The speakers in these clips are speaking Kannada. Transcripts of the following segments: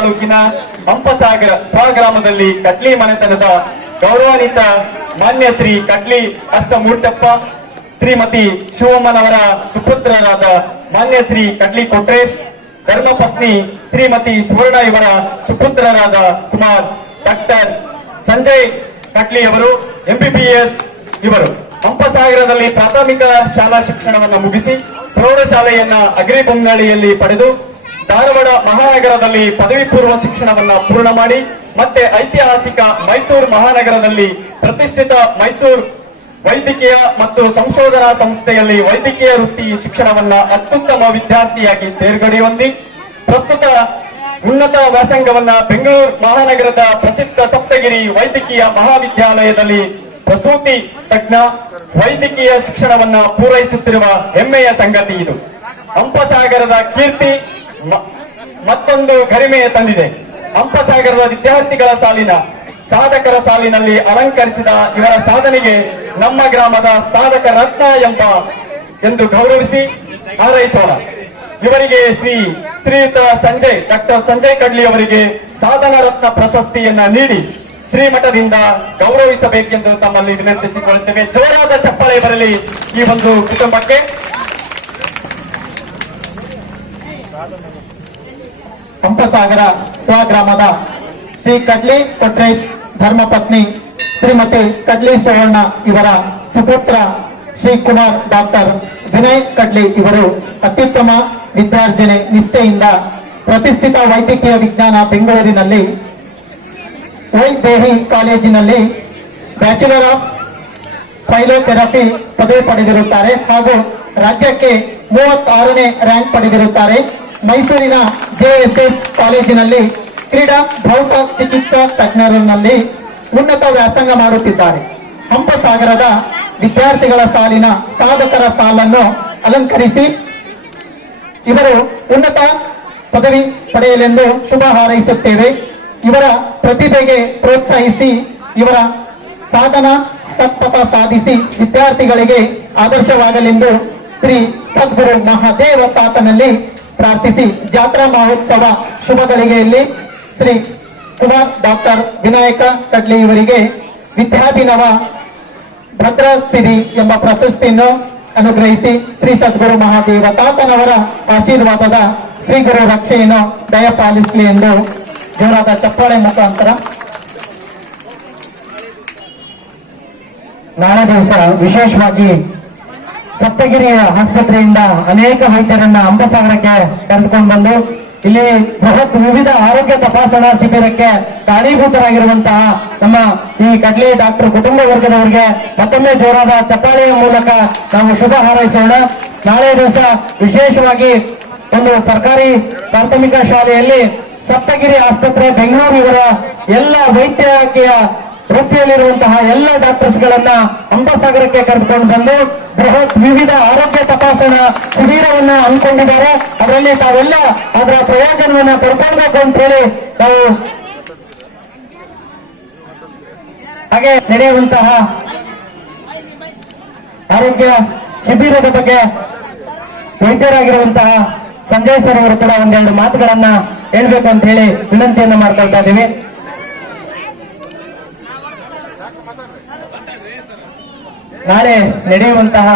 ತಾಲೂಕಿನ ಹಂಪಸಾಗರ ಸ್ವಗ್ರಾಮದಲ್ಲಿ ಕಟ್ಲಿ ಮನೆತನದ ಗೌರವಾನ್ವಿತ ಮಾನ್ಯ ಶ್ರೀ ಕಟ್ಲಿ ಅಷ್ಟಮೂರ್ತಪ್ಪ, ಶ್ರೀಮತಿ ಶಿವಮ್ಮನವರ ಸುಪುತ್ರರಾದ ಮಾನ್ಯ ಶ್ರೀ ಕಟ್ಲಿ ಕೊಟ್ರೇಶ್, ಧರ್ಮಪತ್ನಿ ಶ್ರೀಮತಿ ಸುವರ್ಣ ಇವರ ಸುಪುತ್ರರಾದ ಕುಮಾರ್, ಡಾಕ್ಟರ್ ಸಂಜಯ್ ಕಟ್ಲಿ ಅವರು ಎಂಬಿಬಿಎಸ್ ಇವರು. ಹಂಪಸಾಗರದಲ್ಲಿ ಪ್ರಾಥಮಿಕ ಶಾಲಾ ಶಿಕ್ಷಣವನ್ನು ಮುಗಿಸಿ ಪ್ರೌಢಶಾಲೆಯನ್ನ ಅಗ್ರಿ ಬಂಗಾಳಿಯಲ್ಲಿ ಪಡೆದು ಧಾರವಾಡ ಮಹಾನಗರದಲ್ಲಿ ಪದವಿ ಪೂರ್ವ ಶಿಕ್ಷಣವನ್ನ ಪೂರ್ಣ ಮಾಡಿ, ಮತ್ತೆ ಐತಿಹಾಸಿಕ ಮೈಸೂರು ಮಹಾನಗರದಲ್ಲಿ ಪ್ರತಿಷ್ಠಿತ ಮೈಸೂರು ವೈದ್ಯಕೀಯ ಮತ್ತು ಸಂಶೋಧನಾ ಸಂಸ್ಥೆಯಲ್ಲಿ ವೈದ್ಯಕೀಯ ವೃತ್ತಿ ಶಿಕ್ಷಣವನ್ನ ಅತ್ಯುತ್ತಮ ವಿದ್ಯಾರ್ಥಿಯಾಗಿ ತೇರ್ಗಡೆ ಹೊಂದಿ ಪ್ರಸ್ತುತ ಉನ್ನತ ವ್ಯಾಸಂಗವನ್ನ ಬೆಂಗಳೂರು ಮಹಾನಗರದ ಪ್ರಸಿದ್ಧ ಸಪ್ತಗಿರಿ ವೈದ್ಯಕೀಯ ಮಹಾವಿದ್ಯಾಲಯದಲ್ಲಿ ಪ್ರಸೂತಿ ತಜ್ಞ ವೈದ್ಯಕೀಯ ಶಿಕ್ಷಣವನ್ನ ಪೂರೈಸುತ್ತಿರುವ ಹೆಮ್ಮೆಯ ಸಂಗತಿ ಇದು. ಹಂಪಸಾಗರದ ಕೀರ್ತಿ ಮತ್ತೊಂದು ಗರಿಮೆಯ ತಂದಿದೆ. ಹಂಪಸಾಗರದ ವಿದ್ಯಾರ್ಥಿಗಳ ಸಾಲಿನ ಸಾಧಕರ ಸಾಲಿನಲ್ಲಿ ಅಲಂಕರಿಸಿದ ಇವರ ಸಾಧನೆಗೆ ನಮ್ಮ ಗ್ರಾಮದ ಸಾಧಕ ರತ್ನ ಎಂಬ ಎಂದು ಗೌರವಿಸಿ ಹಾರೈಸೋಣ. ಇವರಿಗೆ ಶ್ರೀ ಶ್ರೀಯುತ ಸಂಜಯ್, ಡಾಕ್ಟರ್ ಸಂಜಯ್ ಕಡ್ಲಿ ಅವರಿಗೆ ಸಾಧನ ರತ್ನ ಪ್ರಶಸ್ತಿಯನ್ನ ನೀಡಿ ಶ್ರೀಮಠದಿಂದ ಗೌರವಿಸಬೇಕೆಂದು ತಮ್ಮಲ್ಲಿ ವಿನಂತಿಸಿಕೊಳ್ಳುತ್ತೇವೆ. ಜೋರಾದ ಚಪ್ಪಳೆ ಬರಲಿ ಈ ಒಂದು ಕುಟುಂಬಕ್ಕೆ. ಹಂಪಸಾಗರ ಸ್ವಗ್ರಾಮದ ಶ್ರೀ ಕಡ್ಲಿ ಕೊಟ್ರೇಶ್ ಧರ್ಮಪತ್ನಿ ಶ್ರೀಮತಿ ಕಡ್ಲಿ ಸುವರ್ಣ ಇವರ ಸುಪುತ್ರ ಶ್ರೀ ಕುಮಾರ್ ಡಾಕ್ಟರ್ ವಿನಯ್ ಕಡ್ಲಿ ಇವರು ಅತ್ಯುತ್ತಮ ವಿದ್ಯಾರ್ಜನೆ ನಿಷ್ಠೆಯಿಂದ ಪ್ರತಿಷ್ಠಿತ ವೈದ್ಯಕೀಯ ವಿಜ್ಞಾನ ಬೆಂಗಳೂರಿನಲ್ಲಿ ವೈದೇಹಿ ಕಾಲೇಜಿನಲ್ಲಿ ಬ್ಯಾಚುಲರ್ ಆಫ್ ಫೈಲೋಥೆರಪಿ ಪದವಿ ಪಡೆದಿರುತ್ತಾರೆ ಹಾಗೂ ರಾಜ್ಯಕ್ಕೆ ಮೂವತ್ತಾರನೇ ರ್ಯಾಂಕ್ ಪಡೆದಿರುತ್ತಾರೆ. ಮೈಸೂರಿನ ಜೆಎಸ್ಎಸ್ ಕಾಲೇಜಿನಲ್ಲಿ ಕ್ರೀಡಾ ಭೌತ ಚಿಕಿತ್ಸಾ ತಜ್ಞರಲ್ಲಿ ಉನ್ನತ ವ್ಯಾಸಂಗ ಮಾಡುತ್ತಿದ್ದಾರೆ. ಹಂಪಸಾಗರದ ವಿದ್ಯಾರ್ಥಿಗಳ ಸಾಲಿನ ಸಾಧಕರ ಸಾಲನ್ನು ಅಲಂಕರಿಸಿ ಇವರು ಉನ್ನತ ಪದವಿ ಪಡೆಯಲೆಂದು ಶುಭ ಹಾರೈಸುತ್ತೇವೆ. ಇವರ ಪ್ರತಿಭೆಗೆ ಪ್ರೋತ್ಸಾಹಿಸಿ, ಇವರ ಸಾಧನ ಸತ್ಪಥ ಸಾಧಿಸಿ ವಿದ್ಯಾರ್ಥಿಗಳಿಗೆ ಆದರ್ಶವಾಗಲೆಂದು ಶ್ರೀ ಸದ್ಗುರು ಮಹಾದೇವ ತಾತನಲ್ಲಿ ಪ್ರಾರ್ಥಿಸಿ ಜಾತ್ರಾ ಮಹೋತ್ಸವ ಶುಭ ಗಳಿಗೆಯಲ್ಲಿ ಶ್ರೀ ಕುಮಾರ್ ಡಾಕ್ಟರ್ ವಿನಾಯಕ ಕಡ್ಲಿ ಇವರಿಗೆ ವಿದ್ಯಾಭಿನವ ಭದ್ರಸ್ಥಿತಿ ಎಂಬ ಪ್ರಶಸ್ತಿಯನ್ನು ಅನುಗ್ರಹಿಸಿ ಶ್ರೀ ಸದ್ಗುರು ಮಹಾದೇವ ತಾತನವರ ಆಶೀರ್ವಾದದ ಶ್ರೀ ಗುರು ರಕ್ಷೆಯನ್ನು ದಯಪಾಲಿಸಲಿ ಎಂದು ಜೋರಾದ ಚಪ್ಪಾಳೆ ಮುಖಾಂತರ. ನಾಳೆ ದಿವಸ ವಿಶೇಷವಾಗಿ ಸಪ್ತಗಿರಿ ಆಸ್ಪತ್ರೆಯಿಂದ ಅನೇಕ ವೈದ್ಯರನ್ನ ಅಂಬಸಾಗರಕ್ಕೆ ಕರೆದುಕೊಂಡು ಬಂದು, ಇಲ್ಲಿ ಬೃಹತ್ ವಿವಿಧ ಆರೋಗ್ಯ ತಪಾಸಣಾ ಶಿಬಿರಕ್ಕೆ ಕಾರಣೀಭೂತರಾಗಿರುವಂತಹ ನಮ್ಮ ಈ ಕಡ್ಲಿ ಡಾಕ್ಟರ್ ಕುಟುಂಬ ವರ್ಗದವರಿಗೆ ಮತ್ತೊಮ್ಮೆ ಜೋರಾದ ಚಪ್ಪಾಳೆಯ ಮೂಲಕ ನಾವು ಶುಭ ಹಾರೈಸೋಣ. ನಾಳೆ ದಿವಸ ವಿಶೇಷವಾಗಿ ಒಂದು ಸರ್ಕಾರಿ ಪ್ರಾಥಮಿಕ ಶಾಲೆಯಲ್ಲಿ ಸಪ್ತಗಿರಿ ಆಸ್ಪತ್ರೆ ಬೆಂಗಳೂರು ಇವರ ಎಲ್ಲ ವೈದ್ಯಕೀಯ ವೃತ್ತಿಯಲ್ಲಿರುವಂತಹ ಎಲ್ಲ ಡಾಕ್ಟರ್ಸ್ ಗಳನ್ನ ಅಂಬಸಾಗರಕ್ಕೆ ಕರೆದುಕೊಂಡು ಬಂದು ಬೃಹತ್ ವಿವಿಧ ಆರೋಗ್ಯ ತಪಾಸಣಾ ಶಿಬಿರವನ್ನ ಹಮ್ಮಿಕೊಂಡಿದ್ದಾರೆ. ಅದರಲ್ಲಿ ತಾವೆಲ್ಲ ಅದರ ಪ್ರಯೋಜನವನ್ನ ಪಡ್ಕೊಳ್ಬೇಕು ಅಂತ ಹೇಳಿ ತಾವು ಹಾಗೆ ನಡೆಯುವಂತಹ ಆರೋಗ್ಯ ಶಿಬಿರದ ಬಗ್ಗೆ ವೈದ್ಯರಾಗಿರುವಂತಹ ಸಂಜಯ್ ಸರ್ ಅವರು ಕೂಡ ಒಂದೆರಡು ಮಾತುಗಳನ್ನ ಹೇಳ್ಬೇಕು ಅಂತ ಹೇಳಿ ವಿನಂತಿಯನ್ನ ಮಾಡ್ಕೊಳ್ತಾ ಇದ್ದೀವಿ. ನಾಳೆ ನಡೆಯುವಂತಹ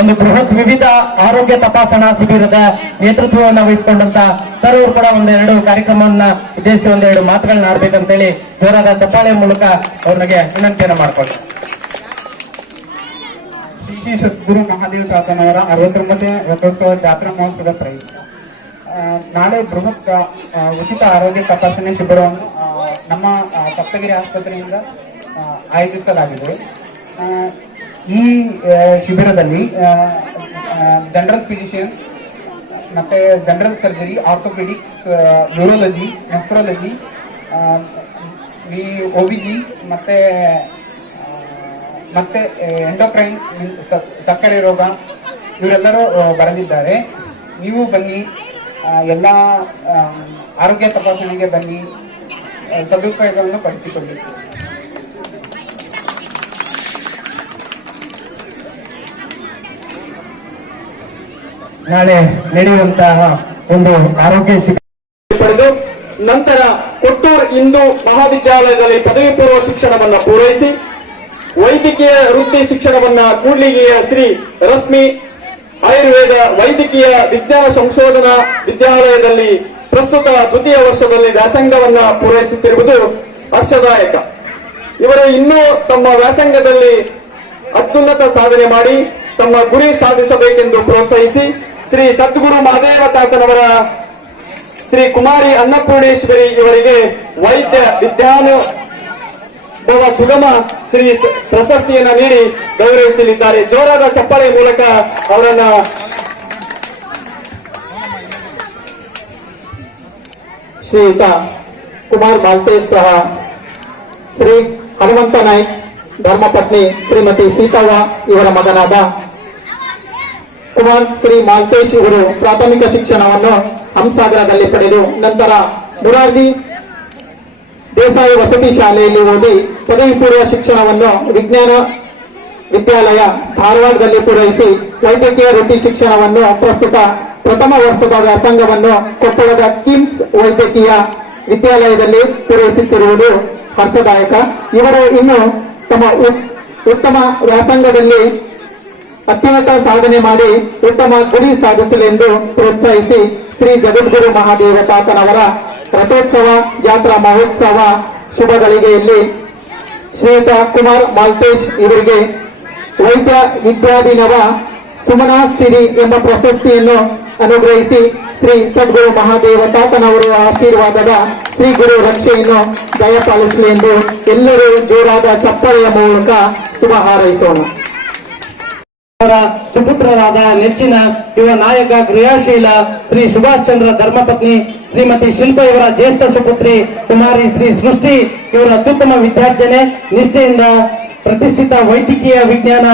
ಒಂದು ಬೃಹತ್ ವಿವಿಧ ಆರೋಗ್ಯ ತಪಾಸಣಾ ಶಿಬಿರದ ನೇತೃತ್ವವನ್ನು ವಹಿಸಿಕೊಂಡಂತ ಸರ್ವರು ಕೂಡ ಒಂದೆರಡು ಕಾರ್ಯಕ್ರಮವನ್ನ ಉದ್ದೇಶಿಸಿ ಒಂದೆರಡು ಮಾತುಗಳನ್ನ ಆಡ್ಬೇಕಂತ ಹೇಳಿ ಜೋರಾದ ಚಪ್ಪಾಳೆ ಮೂಲಕ ಅವ್ರಿಗೆ ವಿನಂತಿಯನ್ನು ಮಾಡಿಕೊಂಡು. ಶ್ರೀ ಸದ್ಗುರು ಮಹಾದೇವ ತಾತನವರ ಅರವತ್ತೊಂಬತ್ತನೇ ರಥೋತ್ಸವ ಜಾತ್ರಾ ಮಹೋತ್ಸವದ ಪ್ರಯುಕ್ತ. ನಾಳೆ ಬೃಹತ್ ಉಚಿತ ಆರೋಗ್ಯ ತಪಾಸಣೆ ಶಿಬಿರವನ್ನು ನಮ್ಮ ಸಪ್ತಗಿರಿ ಆಸ್ಪತ್ರೆಯಿಂದ ಆಯೋಜಿಸಲಾಗಿದೆ. ಈ ಶಿಬಿರದಲ್ಲಿ ಜನರಲ್ ಫಿಸಿಷಿಯನ್ ಮತ್ತೆ general surgery orthopedics neurology nephrology OBG ಮತ್ತೆ ಮತ್ತೆ ಎಂಡೋಕ್ರೈನ್ ಸಕ್ಕರೆ ರೋಗ, ಇವರೆಲ್ಲರೂ ಬರೆದಿದ್ದಾರೆ. ನೀವು ಬನ್ನಿ ಎಲ್ಲ ಆರೋಗ್ಯ ತಪಾಸಣೆಗೆ ಬನ್ನಿ ಸದುಪಯೋಗವನ್ನು ಪಡಿಸಿಕೊಳ್ಳಿ. ನಾಳೆ ನಡೆಯುವಂತಹ ಒಂದು ಆರೋಗ್ಯ ಶಿಕ್ಷಣ ಪಡೆದು ನಂತರ ಕೊಟ್ಟೂರು ಹಿಂದೂ ಮಹಾವಿದ್ಯಾಲಯದಲ್ಲಿ ಪದವಿ ಪೂರ್ವ ಶಿಕ್ಷಣವನ್ನು ಪೂರೈಸಿ, ವೈದ್ಯಕೀಯ ವೃತ್ತಿ ಶಿಕ್ಷಣವನ್ನ ಕೂಡ್ಲಿಗೆಯ ಶ್ರೀ ರಶ್ಮಿ ಆಯುರ್ವೇದ ವೈದ್ಯಕೀಯ ವಿಜ್ಞಾನ ಸಂಶೋಧನಾ ವಿದ್ಯಾಲಯದಲ್ಲಿ ಪ್ರಸ್ತುತ ದ್ವಿತೀಯ ವರ್ಷದಲ್ಲಿ ವ್ಯಾಸಂಗವನ್ನ ಪೂರೈಸುತ್ತಿರುವುದು ಹರ್ಷದಾಯಕ. ಇವರು ಇನ್ನೂ ತಮ್ಮ ವ್ಯಾಸಂಗದಲ್ಲಿ ಅತ್ಯುನ್ನತ ಸಾಧನೆ ಮಾಡಿ ತಮ್ಮ ಗುರಿ ಸಾಧಿಸಬೇಕೆಂದು ಪ್ರೋತ್ಸಾಹಿಸಿ ಶ್ರೀ ಸದ್ಗುರು ಮಹದೇವ ತಾತನವರ ಶ್ರೀ ಕುಮಾರಿ ಅನ್ನಪೂರ್ಣೇಶ್ವರಿ ಇವರಿಗೆ ವೈದ್ಯ ವಿದ್ಯಾನುಭವ ಸುಗಮ ಶ್ರೀ ಪ್ರಶಸ್ತಿಯನ್ನ ನೀಡಿ ಗೌರವಿಸಲಿದ್ದಾರೆ. ಜೋರಾದ ಚಪ್ಪಾಳೆ ಮೂಲಕ ಅವರನ್ನ ಶ್ರೀಯುತ ಕುಮಾರ್ ಮಾಲ್ತೇಶ್ ಸಹ ಶ್ರೀ ಹನುಮಂತ ನಾಯ್ಕ್, ಧರ್ಮಪತ್ನಿ ಶ್ರೀಮತಿ ಸೀತವ್ವ ಇವರ ಮಗನಾದ ಕುಮಾರ್ ಶ್ರೀ ಮಾಲ್ತೇಶ್ ಇವರು ಪ್ರಾಥಮಿಕ ಶಿಕ್ಷಣವನ್ನು ಹಂಸಾಗರದಲ್ಲಿ ಪಡೆದು ನಂತರ ಮುರಾರ್ಜಿ ದೇಸಾಯಿ ವಸತಿ ಶಾಲೆಯಲ್ಲಿ ಓದಿ ಪದವಿ ಪೂರ್ವ ಶಿಕ್ಷಣವನ್ನು ವಿಜ್ಞಾನ ವಿದ್ಯಾಲಯ ಧಾರವಾಡದಲ್ಲಿ ಪೂರೈಸಿ ವೈದ್ಯಕೀಯ ವೃತ್ತಿ ಶಿಕ್ಷಣವನ್ನು ಪ್ರಸ್ತುತ ಪ್ರಥಮ ವರ್ಷದ ವ್ಯಾಸಂಗವನ್ನು ಕೊಪ್ಪಳದ ಕಿಮ್ಸ್ ವೈದ್ಯಕೀಯ ವಿದ್ಯಾಲಯದಲ್ಲಿ ಪೂರೈಸುತ್ತಿರುವುದು ಹರ್ಷದಾಯಕ. ಇವರು ಇನ್ನು ತಮ್ಮ ಉತ್- ಉತ್ತಮ ವ್ಯಾಸಂಗದಲ್ಲಿ ಅತ್ಯುನ್ನತ ಸಾಧನೆ ಮಾಡಿ ಉತ್ತಮ ಗುರಿ ಸಾಧಿಸಲೆಂದು ಪ್ರೋತ್ಸಾಹಿಸಿ ಶ್ರೀ ಜಗದ್ಗುರು ಮಹಾದೇವ ತಾತನವರ ರಥೋತ್ಸವ, ಜಾತ್ರಾ ಮಹೋತ್ಸವ ಶುಭಗಳಿಗೆಯಲ್ಲಿ ಶ್ರೀಯುತ ಕುಮಾರ್ ಮಾಲ್ತೇಶ್ ಇವರಿಗೆ ವೈದ್ಯ ವಿದ್ಯಾಭಿನವ ಸುಮನಾ ಸಿರಿ ಎಂಬ ಪ್ರಶಸ್ತಿಯನ್ನು ಅನುಗ್ರಹಿಸಿ ಶ್ರೀ ಸದ್ಗುರು ಮಹಾದೇವ ತಾತನವರ ಆಶೀರ್ವಾದದ ಶ್ರೀ ಗುರು ರಕ್ಷೆಯನ್ನು ದಯಪಾಲಿಸಲಿ ಎಂದು ಎಲ್ಲರೂ ಜೋರಾದ ಚಪ್ಪಳೆಯ ಮೂಲಕ ಶುಭ ಹಾರೈಸೋಣ. ಅವರ ಸುಪುತ್ರರಾದ ನೆಚ್ಚಿನ ಯುವ ನಾಯಕ, ಕ್ರಿಯಾಶೀಲ ಶ್ರೀ ಸುಭಾಷ್ ಚಂದ್ರ ಧರ್ಮಪತ್ನಿ ಶ್ರೀಮತಿ ಶಿಲ್ಪ ಇವರ ಜ್ಯೇಷ್ಠ ಸುಪುತ್ರಿ ಕುಮಾರಿ ಶ್ರೀ ಸೃಷ್ಟಿ ಇವರ ಅತ್ಯುತ್ತಮ ವಿದ್ಯಾರ್ಜನೆ ನಿಷ್ಠೆಯಿಂದ ಪ್ರತಿಷ್ಠಿತ ವೈದ್ಯಕೀಯ ವಿಜ್ಞಾನ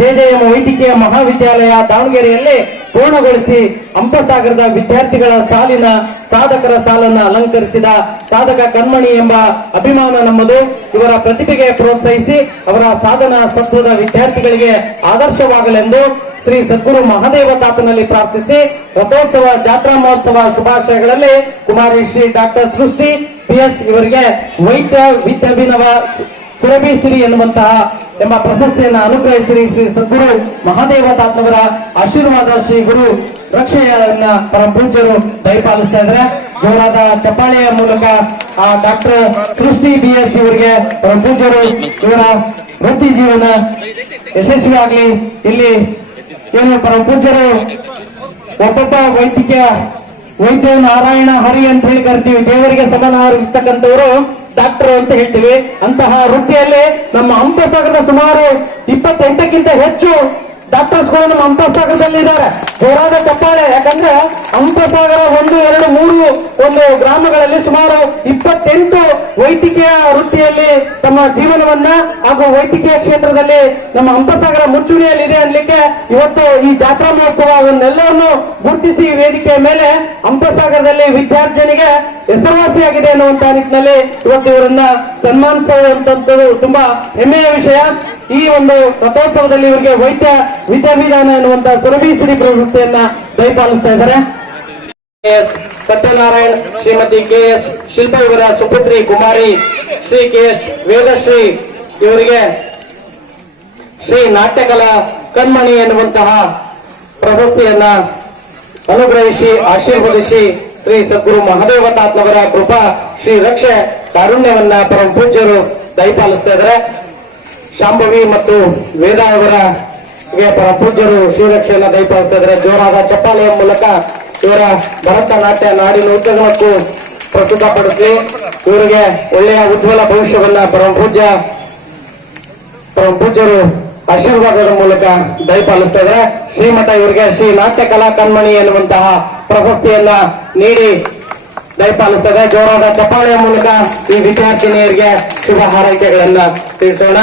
ಜೆಜೆಎಂ ವೈದ್ಯಕೀಯ ಮಹಾವಿದ್ಯಾಲಯ ದಾವಣಗೆರೆಯಲ್ಲಿ ಪೂರ್ಣಗೊಳಿಸಿ ಹಂಪಸಾಗರದ ವಿದ್ಯಾರ್ಥಿಗಳ ಸಾಲಿನ ಸಾಧಕರ ಸಾಲನ್ನ ಅಲಂಕರಿಸಿದ ಸಾಧಕ ಕಣ್ಮಣಿ ಎಂಬ ಅಭಿಮಾನ ನಮ್ಮದು. ಇವರ ಪ್ರತಿಭೆಗೆ ಪ್ರೋತ್ಸಾಹಿಸಿ ಅವರ ಸಾಧನ ಸತ್ವದ ವಿದ್ಯಾರ್ಥಿಗಳಿಗೆ ಆದರ್ಶವಾಗಲೆಂದು ಶ್ರೀ ಸದ್ಗುರು ಮಹಾದೇವ ತಾತನಲ್ಲಿ ಪ್ರಾರ್ಥಿಸಿ ರಥೋತ್ಸವ, ಜಾತ್ರಾ ಮಹೋತ್ಸವ ಶುಭಾಶಯಗಳಲ್ಲಿ ಕುಮಾರಿ Shri doctor Srishti P S ಇವರಿಗೆ ವೈದ್ಯ ವಿದ್ಯಾಭಿನವ ಸುರಭಿ ಸಿರಿ ಎನ್ನುವಂತಹ ಎಂಬ ಪ್ರಶಸ್ತಿಯನ್ನು ಅನುಗ್ರಹಿಸಿರಿ ಶ್ರೀ ಸದ್ಗುರು ಮಹಾದೇವ ತಾತನವರ ಆಶೀರ್ವಾದ ಶ್ರೀ ಗುರು ರಕ್ಷೆಯನ್ನ ಪರಮ ಪೂಜ್ಯರು ದಯಪಾಲಿಸ್ತಾ ಇದ್ರೆ ಜೋರಾದ ಚಪ್ಪಾಳೆಯ ಮೂಲಕ ಆ ಡಾಕ್ಟರ್ ಕೃಷ್ಣಿ ಬಿ ಎಸ್ ಇವರಿಗೆ ಪರಮ ಪೂಜ್ಯರು ಇವರ ವೃತ್ತಿ ಜೀವನ ಯಶಸ್ವಿಯಾಗಲಿ. ಇಲ್ಲಿ ಏನು ಪರಮ ಪೂಜ್ಯರು ಒಬ್ಬೊಬ್ಬ ವೈದ್ಯಕೀಯ ವೈದ್ಯ ನಾರಾಯಣ ಹರಿ ಅಂತ ಹೇಳಿ ಕರಿತೀವಿ. ದೇವರಿಗೆ ಸಮನಾಗಿರ್ತಕ್ಕಂಥವರು ಡಾಕ್ಟರ್ ಅಂತ ಹೇಳ್ತೀವಿ. ಅಂತಹ ವೃತ್ತಿಯಲ್ಲಿ ನಮ್ಮ ಹಂಪಸಾಗರದ ಸುಮಾರು ಇಪ್ಪತ್ತೆಂಟಕ್ಕಿಂತ ಹೆಚ್ಚು ಡಾಕ್ಟರ್ಸ್ ಡಾಕ್ಟರ್ಸ್ಗಳು ನಮ್ಮ ಹಂಪಸಾಗರದಲ್ಲಿ ಇದ್ದಾರೆ ಹೋರಾದ ಚಪ್ಪಾಳೆ. ಯಾಕಂದ್ರೆ ಹಂಪಸಾಗರ ಒಂದು, ಎರಡು, ಮೂರು ಒಂದು ಗ್ರಾಮಗಳಲ್ಲಿ ಸುಮಾರು ಇಪ್ಪತ್ತೆಂಟು ವೈದ್ಯಕೀಯ ವೃತ್ತಿಯಲ್ಲಿ ತಮ್ಮ ಜೀವನವನ್ನ ಹಾಗೂ ವೈದ್ಯಕೀಯ ಕ್ಷೇತ್ರದಲ್ಲಿ ನಮ್ಮ ಹಂಪಸಾಗರ ಮುಂಚೂಣಿಯಲ್ಲಿ ಇದೆ ಅನ್ಲಿಕ್ಕೆ ಇವತ್ತು ಈ ಜಾತ್ರಾ ಮಹೋತ್ಸವ ಅವನ್ನೆಲ್ಲವನ್ನು ಗುರುತಿಸಿ ವೇದಿಕೆಯ ಮೇಲೆ ಹಂಪಸಾಗರದಲ್ಲಿ ವಿದ್ಯಾರ್ಜನೆಗೆ ಹೆಸರುವಾಸಿಯಾಗಿದೆ ಅನ್ನುವಂತ ನಿಟ್ಟಿನಲ್ಲಿ ಇವತ್ತು ಇವರನ್ನ ಸನ್ಮಾನಿಸುವಂತದ್ದು ತುಂಬಾ ಹೆಮ್ಮೆಯ ವಿಷಯ. ಈ ಒಂದು ರಥೋತ್ಸವದಲ್ಲಿ ಇವರಿಗೆ ವೈದ್ಯ ವಿದ್ಯಾಭಿಧಾನ ಎನ್ನುವಂತ ಸುರಭಿ ಸಿರಿ ಪ್ರಶಸ್ತಿಯನ್ನ ದಯಪಾಲಿಸ್ತಾ ಇದ್ದಾರೆ. ಸತ್ಯನಾರಾಯಣ್, ಶ್ರೀಮತಿ ಕೆ ಎಸ್ ಶಿಲ್ಪ ಇವರ ಸುಪುತ್ರಿ ಕುಮಾರಿ, ಶ್ರೀ ಕೆ ಎಸ್ ವೇದಶ್ರೀ ಇವರಿಗೆ ಶ್ರೀ ನಾಟ್ಯಕಲಾ ಕಣ್ಮಣಿ ಎನ್ನುವಂತಹ ಪ್ರಶಸ್ತಿಯನ್ನ ಅನುಗ್ರಹಿಸಿ, ಆಶೀರ್ವದಿಸಿ ಶ್ರೀ ಸದ್ಗುರು ಮಹಾದೇವ ತಾತ್ನವರ ಕೃಪಾ, ಶ್ರೀ ರಕ್ಷೆ ಕಾರುಣ್ಯವನ್ನ ಪರಮ ಪೂಜ್ಯರು ದಯಪಾಲಿಸ್ತಾ ಶಾಂಭವಿ ಮತ್ತು ವೇದಾಯವರ ಪರಮ ಪೂಜ್ಯರು ಶ್ರೀರಕ್ಷೆಯನ್ನ ದಯಪಾಲಿಸ್ತಾ ಇದ್ದಾರೆ. ಜೋರಾದ ಚಪ್ಪಾಲೆಯ ಮೂಲಕ ಇವರ ಭರತನಾಟ್ಯ ನಾಡಿನ ಉದ್ಯೋಗಕ್ಕೂ ಪ್ರಸ್ತುತಪಡಿಸಿ ಇವರಿಗೆ ಒಳ್ಳೆಯ ಉಜ್ವಲ ಭವಿಷ್ಯವನ್ನ ಪರಮ ಪೂಜ್ಯ, ಪರಮ ಪೂಜ್ಯರು ಆಶೀರ್ವಾದದ ಮೂಲಕ ದಯಪಾಲಿಸ್ತಾ ಶ್ರೀಮತ ಶ್ರೀಮಠ ಇವರಿಗೆ ಶ್ರೀ ನಾಟ್ಯ ಕಲಾ ಕಣ್ಮಣಿ ಎನ್ನುವಂತಹ ಪ್ರಶಸ್ತಿಯನ್ನ ನೀಡಿ ದಯಪಾಲಿಸ್ತದೆ ಜೋರಾದ ಚಪ್ಪಾಳೆಯ ಮೂಲಕ ಈ ವಿದ್ಯಾರ್ಥಿನಿಯರಿಗೆ ಶುಭ ಹಾರೈಕೆಗಳನ್ನ ತಿಳಿಸೋಣ.